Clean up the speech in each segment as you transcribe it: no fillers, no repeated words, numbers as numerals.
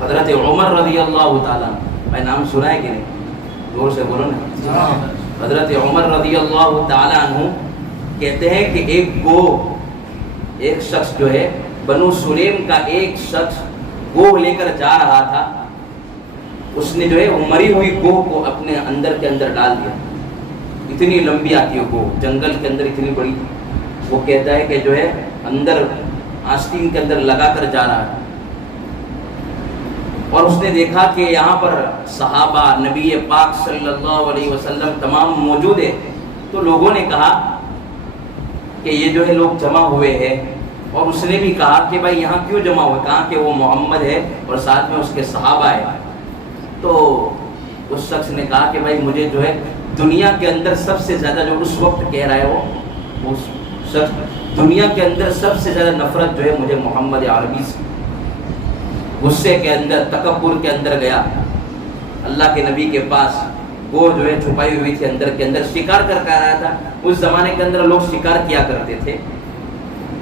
حضرت عمر رضی اللہ تعالیٰ، میں نام سنا ہے کہ نہیں؟ زور سے بولو نا. حضرت عمر رضی اللہ تعالیٰ عنہ کہتے ہیں کہ ایک شخص جو ہے بنو سلیم کا ایک شخص گوہ لے کر جا رہا تھا. اس نے جو ہے وہ مری ہوئی گوہ کو اپنے اندر کے اندر ڈال دیا. اتنی لمبی آتی ہے گوہ، جنگل کے اندر اتنی بڑی. وہ کہتا ہے کہ جو ہے اندر آستین کے اندر لگا کر جا رہا ہے. اور اس نے دیکھا کہ یہاں پر صحابہ، نبی پاک صلی اللہ علیہ وسلم تمام موجود ہیں. تو لوگوں نے کہا کہ یہ جو ہے لوگ جمع ہوئے ہیں. اور اس نے بھی کہا کہ بھائی یہاں کیوں جمع ہوئے؟ کہا کہ وہ محمد ہے اور ساتھ میں اس کے صحابہ ہیں. تو اس شخص نے کہا کہ بھائی مجھے جو ہے دنیا کے اندر سب سے زیادہ، جو اس وقت کہہ رہا ہے وہ شخص، دنیا کے اندر سب سے زیادہ نفرت جو ہے مجھے محمد عربی سے. غصے کے اندر، تکبر کے اندر گیا اللہ کے نبی کے پاس. وہ جو ہے چھپائی ہوئی تھی اندر کے اندر، شکار کر کے آیا تھا. اس زمانے کے اندر لوگ شکار کیا کرتے تھے.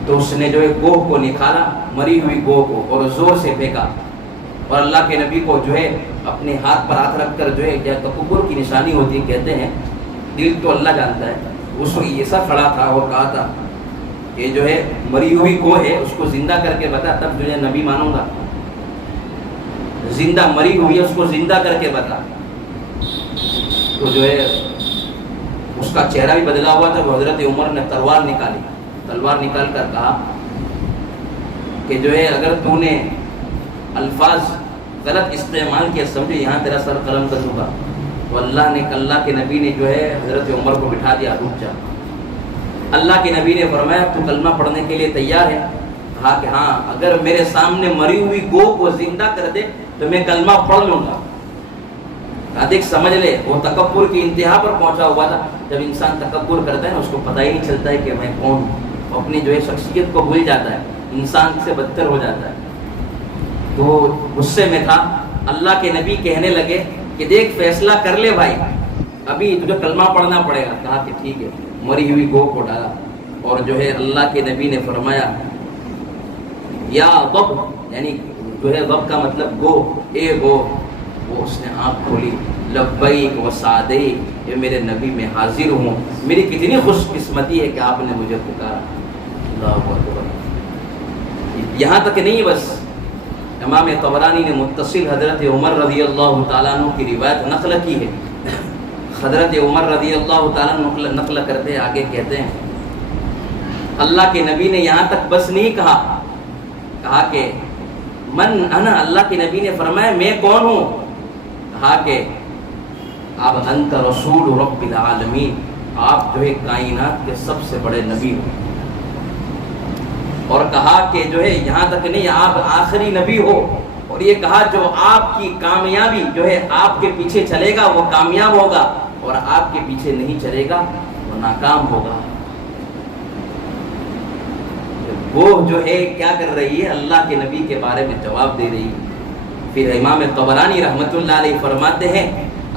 تو اس نے جو ہے گوہ کو نکالا، مری ہوئی گوہ کو، اور زور سے پھینکا. اور اللہ کے نبی کو جو ہے اپنے ہاتھ پر ہاتھ رکھ کر جو ہے، کیا تکبر کی نشانی ہوتی ہے کہتے ہیں، دل تو اللہ جانتا ہے. اس کو ایسا کھڑا تھا اور کہا تھا کہ جو ہے مری ہوئی گوہ ہے، اس کو زندہ کر کے بتا تب جو ہے نبی مانوں گا. زندہ مری ہوئی ہے، اس کو زندہ کر کے بتا. تو جو ہے اس کا چہرہ بھی بدلا ہوا تھا. وہ حضرت عمر نے تلوار نکالی، تلوار نکال کر کہا کہ جو ہے اگر تو نے الفاظ غلط استعمال کیا سمجھے یہاں تیرا سر قلم کر دوں گا. تو اللہ کے نبی نے جو ہے حضرت عمر کو بٹھا دیا، رک جا. اللہ کے نبی نے فرمایا تو کلمہ پڑھنے کے لیے تیار ہے؟ کہا کہ ہاں، اگر میرے سامنے مری ہوئی گوہ کو زندہ کر دے تو میں کلمہ پڑھ لوں گا. دیکھ سمجھ لے، وہ تکبر کی انتہا پر پہنچا ہوا تھا. جب انسان تکبر کرتا ہے نا، اس کو پتہ ہی نہیں چلتا ہے کہ میں کون ہوں. اپنی جو ہے شخصیت کو بھول جاتا ہے، انسان سے بدتر ہو جاتا ہے. تو غصے میں تھا. اللہ کے نبی کہنے لگے کہ دیکھ فیصلہ کر لے بھائی، ابھی تجھے کلمہ پڑھنا پڑے گا. کہا کہ ٹھیک ہے. مری ہوئی گوہ کو ڈالا اور جو ہے اللہ کے نبی نے فرمایا یا ضب، یعنی جو ہے ضب کا مطلب گوہ، اے گوہ. وہ اس نے آنکھ کھولی. لبیک و سعدیک، یہ میرے نبی میں حاضر ہوں، میری کتنی خوش قسمتی ہے کہ آپ نے مجھے پکارا. اللہ اکبر. یہاں تک نہیں بس، امام طبرانی نے متصل حضرت عمر رضی اللہ تعالیٰ عنہ کی روایت نقل کی ہے. حضرت عمر رضی اللہ تعالیٰ عنہ نقل کرتے آگے کہتے ہیں اللہ کے نبی نے یہاں تک بس نہیں کہا کہ من انا. اللہ کے نبی نے فرمایا میں کون ہوں؟ کہا کہ آپ انت رسول رب العالمین، آپ جو ہے کائنات کے سب سے بڑے نبی ہو. اور کہا کہ جو ہے یہاں تک نہیں، آپ آخری نبی ہو. اور یہ کہا جو آپ کی کامیابی جو ہے آپ کے پیچھے چلے گا وہ کامیاب ہوگا، اور آپ کے پیچھے نہیں چلے گا وہ ناکام ہوگا. وہ جو ہے کیا کر رہی ہے؟ اللہ کے نبی کے بارے میں جواب دے رہی ہے. پھر امام طبرانی رحمۃ اللہ علیہ فرماتے ہیں،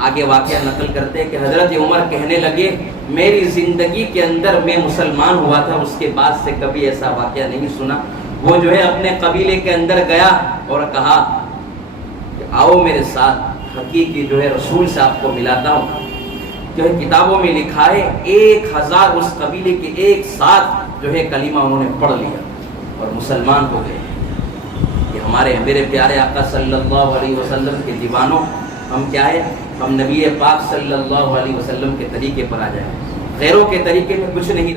آگے واقعہ نقل کرتے ہیں کہ حضرت عمر کہنے لگے میری زندگی کے اندر میں مسلمان ہوا تھا، اس کے بعد سے کبھی ایسا واقعہ نہیں سنا. وہ جو ہے اپنے قبیلے کے اندر گیا اور کہا کہ آؤ میرے ساتھ، حقیقی جو ہے رسول سے آپ کو ملاتا ہوں. جو ہے کتابوں میں لکھا ہے 1000 اس قبیلے کے ایک ساتھ جو ہے کلمہ انہوں نے پڑھ لیا اور مسلمان ہو گئے. کہ میرے پیارے آقا صلی اللہ علیہ وسلم کے دیوانوں، ہم کیا ہے؟ ہم نبی پاک صلی اللہ علیہ وسلم کے طریقے پر آ جائیں، غیروں کے طریقے میں کچھ نہیں.